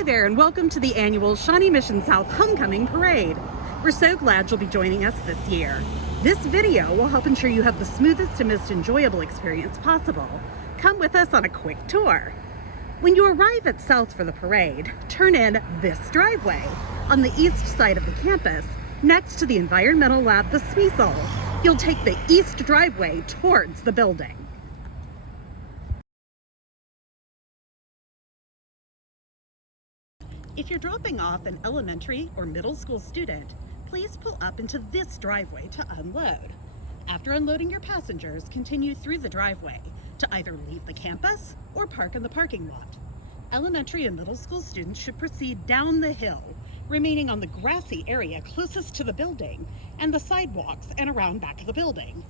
Hi there, and welcome to the annual Shawnee Mission South Homecoming Parade. We're so glad you'll be joining us this year. This video will help ensure you have the smoothest and most enjoyable experience possible. Come with us on a quick tour. When you arrive at South for the parade, turn in this driveway on the east side of the campus, next to the Environmental Lab, the SMESL. You'll take the east driveway towards the building. If you're dropping off an elementary or middle school student, please pull up into this driveway to unload. After unloading your passengers, continue through the driveway to either leave the campus or park in the parking lot. Elementary and middle school students should proceed down the hill, remaining on the grassy area closest to the building and the sidewalks and around back of the building.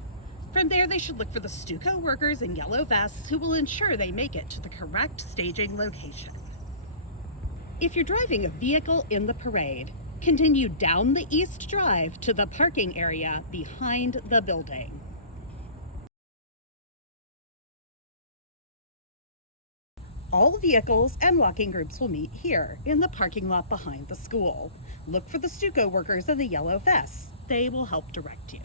From there, they should look for the stucco workers in yellow vests who will ensure they make it to the correct staging location. If you're driving a vehicle in the parade, continue down the East Drive to the parking area behind the building. All vehicles and walking groups will meet here in the parking lot behind the school. Look for the stucco workers in the yellow vests. They will help direct you.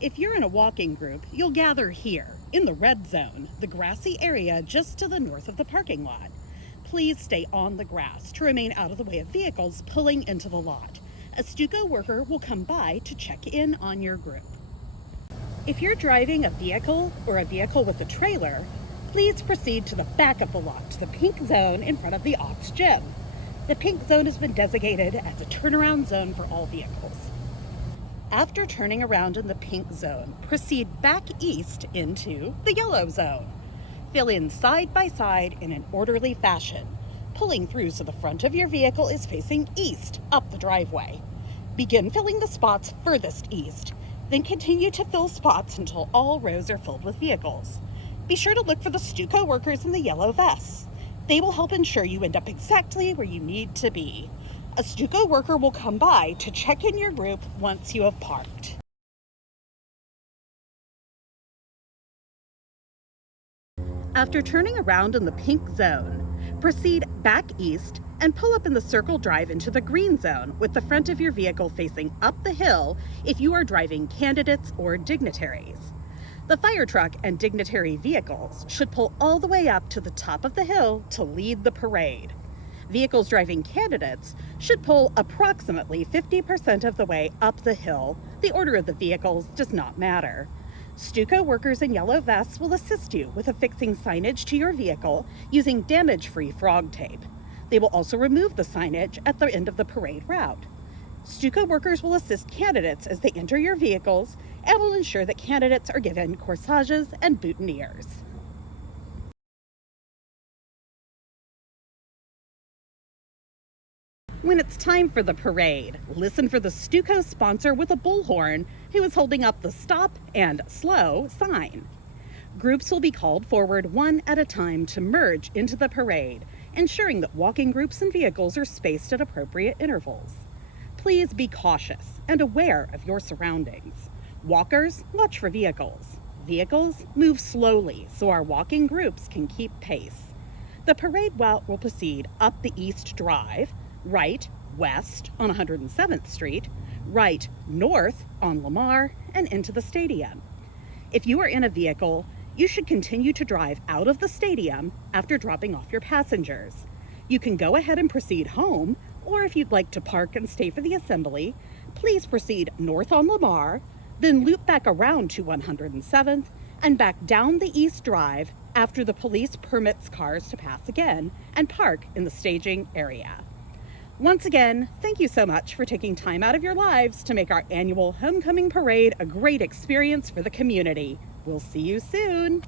If you're in a walking group, you'll gather here in the red zone, the grassy area just to the north of the parking lot. Please stay on the grass to remain out of the way of vehicles pulling into the lot. A stucco worker will come by to check in on your group. If you're driving a vehicle or a vehicle with a trailer, please proceed to the back of the lot, to the pink zone in front of the aux gym. The pink zone has been designated as a turnaround zone for all vehicles. After turning around in the pink zone, proceed back east into the yellow zone. Fill in side by side in an orderly fashion, pulling through so the front of your vehicle is facing east up the driveway. Begin filling the spots furthest east, then continue to fill spots until all rows are filled with vehicles. Be sure to look for the stucco workers in the yellow vests. They will help ensure you end up exactly where you need to be. A stucco worker will come by to check in your group once you have parked. After turning around in the pink zone, proceed back east and pull up in the circle drive into the green zone with the front of your vehicle facing up the hill if you are driving candidates or dignitaries. The fire truck and dignitary vehicles should pull all the way up to the top of the hill to lead the parade. Vehicles driving candidates should pull approximately 50% of the way up the hill. The order of the vehicles does not matter. Stucco workers in yellow vests will assist you with affixing signage to your vehicle using damage-free frog tape. They will also remove the signage at the end of the parade route. Stucco workers will assist candidates as they enter your vehicles and will ensure that candidates are given corsages and boutonnieres. When it's time for the parade, listen for the stucco sponsor with a bullhorn who is holding up the stop and slow sign. Groups will be called forward one at a time to merge into the parade, ensuring that walking groups and vehicles are spaced at appropriate intervals. Please be cautious and aware of your surroundings. Walkers, watch for vehicles. Vehicles, move slowly so our walking groups can keep pace. The parade route will proceed up the East Drive, right west on 107th Street, right north on Lamar, and into the stadium. If you are in a vehicle, you should continue to drive out of the stadium after dropping off your passengers. You can go ahead and proceed home, or if you'd like to park and stay for the assembly, please proceed north on Lamar, then loop back around to 107th and back down the East Drive after the police permits cars to pass again and park in the staging area. Once again, thank you so much for taking time out of your lives to make our annual homecoming parade a great experience for the community. We'll see you soon.